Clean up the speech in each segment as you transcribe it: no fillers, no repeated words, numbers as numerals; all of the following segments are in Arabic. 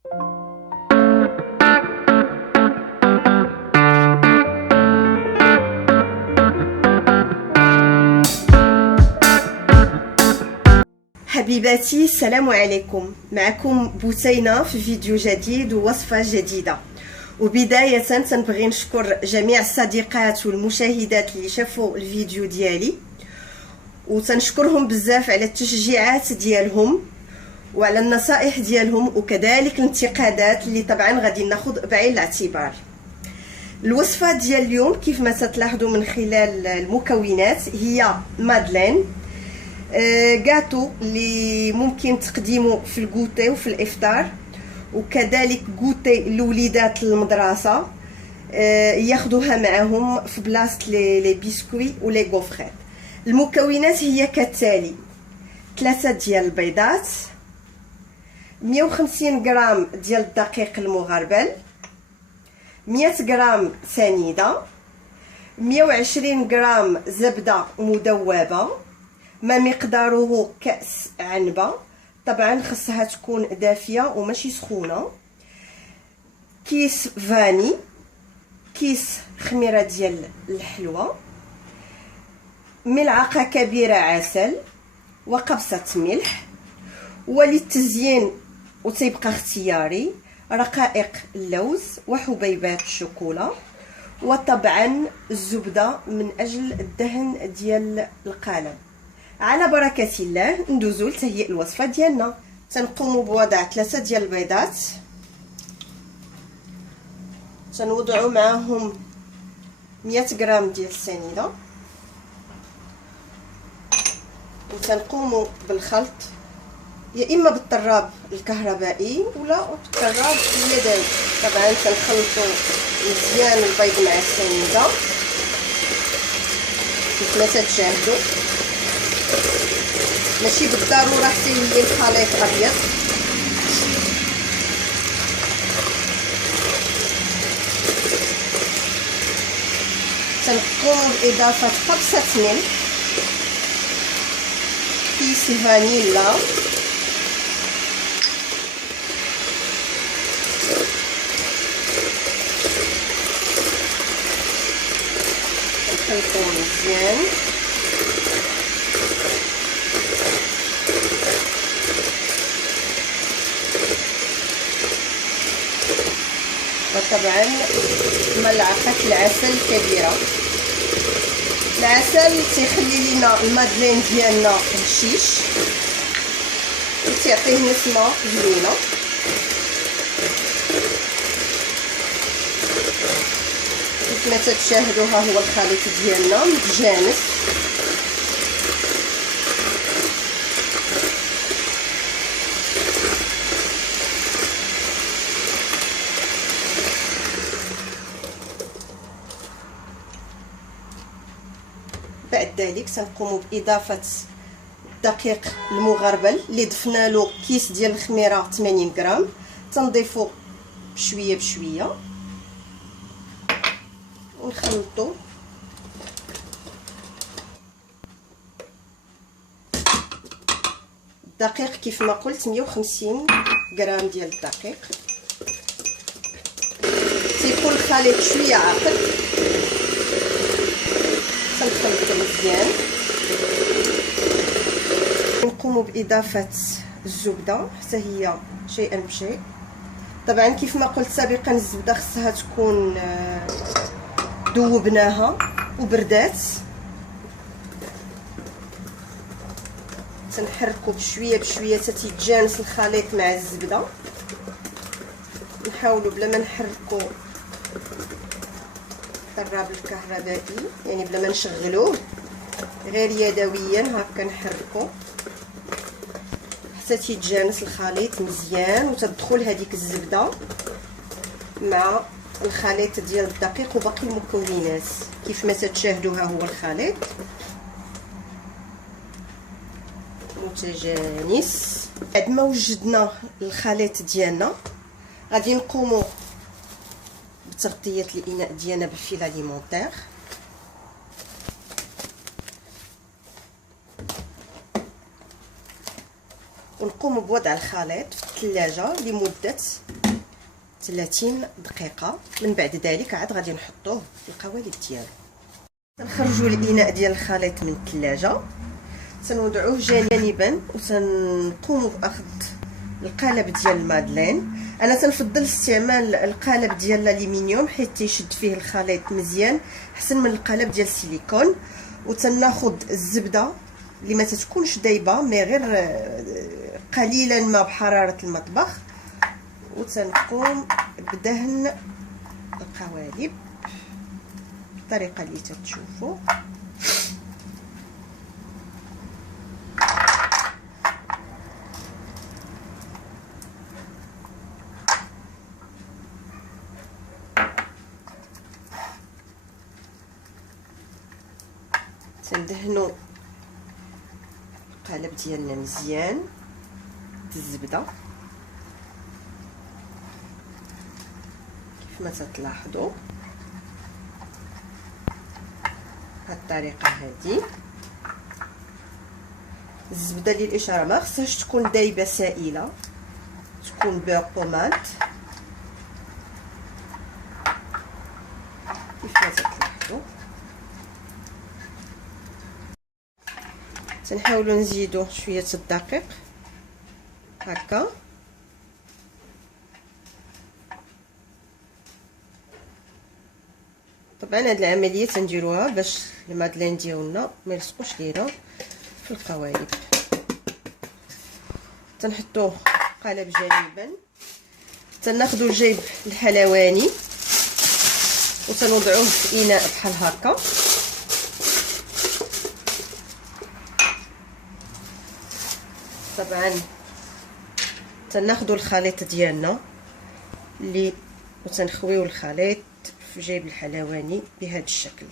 حبيباتي، السلام عليكم. معكم بوسينة في فيديو جديد ووصفة جديدة. وبداية تنبغي نشكر جميع الصديقات والمشاهدات اللي شافوا الفيديو ديالي، وتنشكرهم بزاف على التشجيعات ديالهم وعلى النصائح ديالهم، وكذلك الانتقادات اللي طبعا غادي ناخذ بعين الاعتبار. الوصفة ديال اليوم كيف ما تلاحظوا من خلال المكونات هي مادلين، غاتو اللي ممكن تقديمه في الكوتي وفي الافطار، وكذلك كوتي لوليدات المدرسه ياخذوها معهم في بلاصه لي بسكوي ولي غوفريت. المكونات هي كالتالي: 3 ديال البيضات، 150 غرام ديال الدقيق المغربل، 100 غرام سنيده، 120 غرام زبده مذوبه ما مقداره كأس عنبة، طبعا خصها تكون دافية وماشي سخونة، كيس فاني، كيس خميرة ديال الحلوى، ملعقة كبيرة عسل، وقبصة ملح. وللتزيين وتيبقى اختياري رقائق اللوز وحبيبات الشوكولا، وطبعا الزبدة من أجل الدهن ديال القالب. على بركة الله ندوزو لتهيئ الوصفة ديالنا. تنقوموا بوضع 3 ديال البيضات، تنوضعوا معاهم 100 غرام ديال السنيده، وتنقوموا بالخلط يا اما بالطراب الكهربائي ولا بالطراب اليدوي. طبعا تنخلطوا مزيان البيض مع السنيده كيف ما تشاهدوا، ماشي بالضروره حتى يولي الخليط ابيض. تنقوم باضافه قبصه ملح، كيس الفانيلا، نخلطو مزيان، وطبعا ملعقه العسل كبيره. العسل تيخلي لينا المادلين ديالنا هشيش وتعطيه نسمه زوينه. كيف ما تشاهدوا ها هو الخليط ديالنا متجانس. بعد ذلك سنقوم بإضافة الدقيق المغربل اللي ضفنا له كيس ديال الخميره 80 غرام، تنضيفو بشويه بشويه ونخلطو. الدقيق كيف ما قلت 150 غرام ديال الدقيق. تيكون الخليط شويه عاقد، تنخلطو مزيان. نقوم بإضافة الزبدة حتى هي شيئا بشيء. طبعا كيف ما قلت سابقا الزبدة خصها تكون ذوبناها وبردات. تنحركو بشويه بشويه حتى يتجانس الخليط مع الزبده. نحاولوا بلا ما نحركو الطراب الكهربائي، يعني بلا ما نشغلوه، غير يدويا هكا نحركو حتى تيتجانس الخليط مزيان وتدخل هذيك الزبده مع الخليط ديال الدقيق وباقي المكونات. كيف ما تشاهدوا ها هو الخليط متجانس. بعد ما وجدنا الخليط ديالنا غادي نقوموا بتغطيه الاناء ديالنا بالفيل اليمونتير. ونقوم بوضع الخليط في الثلاجه لمده 30 دقيقه. من بعد ذلك عاد غادي نحطوه في القوالب ديالو. نخرجوا الاناء ديال الخليط من الثلاجه، تنوضعوه جانبا وتنقوموا باخذ القالب ديال المادلين. انا تنفضل استعمال القالب ديال الالومنيوم حيت تيشد فيه الخليط مزيان احسن من القالب ديال السيليكون. وتناخذ الزبده اللي ما تتكونش دايبه مي غير قليلا ما بحراره المطبخ، وتنقوم بدهن القوالب بالطريقه اللي تتشوفوا. تندهنوا القالب ديالنا مزيان بالزبده كيف ما تلاحظوا بهذه الطريقه هذه. الزبده للاشاره ما خصهاش تكون دايبه سائله، تكون بيغ بوماد كيف ما تلاحظوا. تنحاولوا نزيدوا شويه الدقيق هكا. طبعا هاد العمليه تنديروها باش المادلين ديالنا ما يلصقوش لينا في القوالب. تنحطوه قالب جانبا، تناخذوا الجيب الحلواني وتنوضعوه في اناء بحال هكا. طبعا تناخذوا الخليط ديالنا اللي وتنخويو الخليط في جيب الحلواني بهذا الشكل.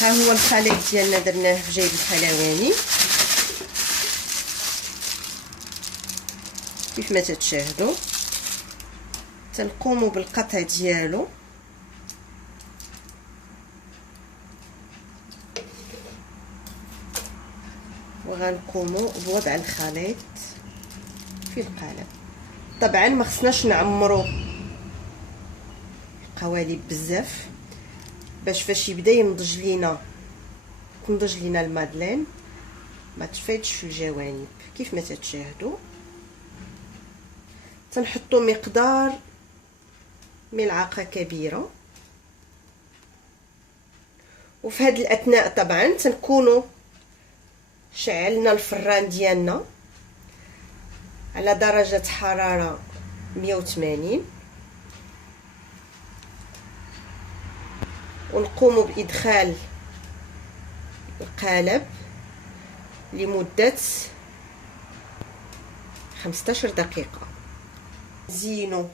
ها هو الخليط ديالنا درناه في جيب الحلواني كيف ما تتشاهدوا. تنقوموا بالقطع ديالو وغنقوموا بوضع الخليط في القالب. طبعا ما خصناش نعمروا القوالب بزاف باش فاش يبدا تنضج لينا المادلين ما تفايتش في الجوانب كيف ما تتشاهدوا. تنحطوا مقدار ملعقه كبيره، وفي هذه الاثناء طبعا تنكونوا شعلنا الفران ديالنا على درجة حرارة 180 ونقوم بإدخال القالب لمدة 15 دقيقة. زينوا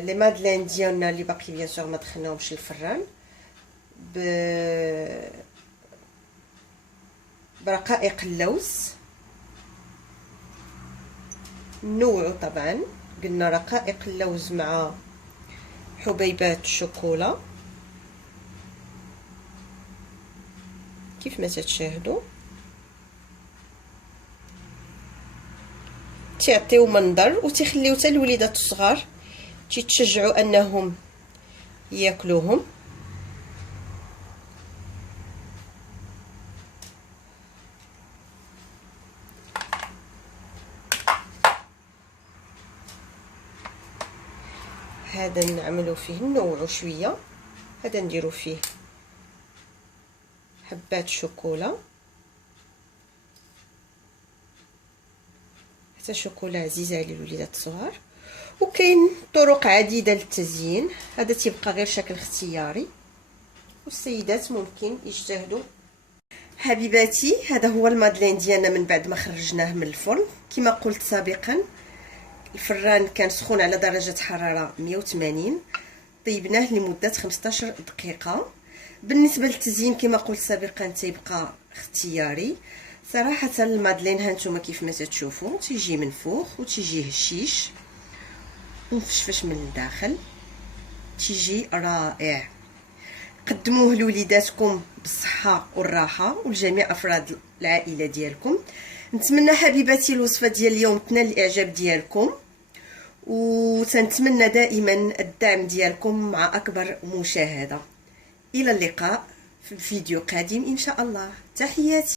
لي مادلين ديالنا اللي باقي بيان سور ما دخلناهمش الفران برقائق اللوز. نوعوا طبعا قلنا رقائق اللوز مع حبيبات الشوكولا كيف ما تتشاهدوا. تيعطيو منظر وتخليو حتى الوليدات الصغار تيتشجعوا انهم ياكلوهم. هذا نعملو فيه نوعو شويه، هذا نديرو فيه حبات شوكولا، حتى شوكولا عزيزه على الوليدات الصغار. وكاين طرق عديده للتزيين، هذا تيبقى غير شكل اختياري والسيدات ممكن يجتهدوا. حبيباتي هذا هو المادلين ديالنا من بعد ما خرجناه من الفرن. كما قلت سابقا الفران كان سخون على درجة حرارة 180، طيبناه لمدة 15 دقيقة. بالنسبة للتزيين كما قلت سابقا تيبقى اختياري. صراحة المادلين هانتوما كيف ما تشوفوا تيجي منفوخ وتيجي هشيش ومفشفش من الداخل، تيجي رائع. قدموه لوليداتكم بالصحه والراحه ولجميع افراد العائله ديالكم. نتمنى حبيباتي الوصفه ديال اليوم تنال الاعجاب ديالكم، وتنتمنى دائما الدعم ديالكم مع اكبر مشاهده. الى اللقاء في فيديو قادم ان شاء الله. تحياتي.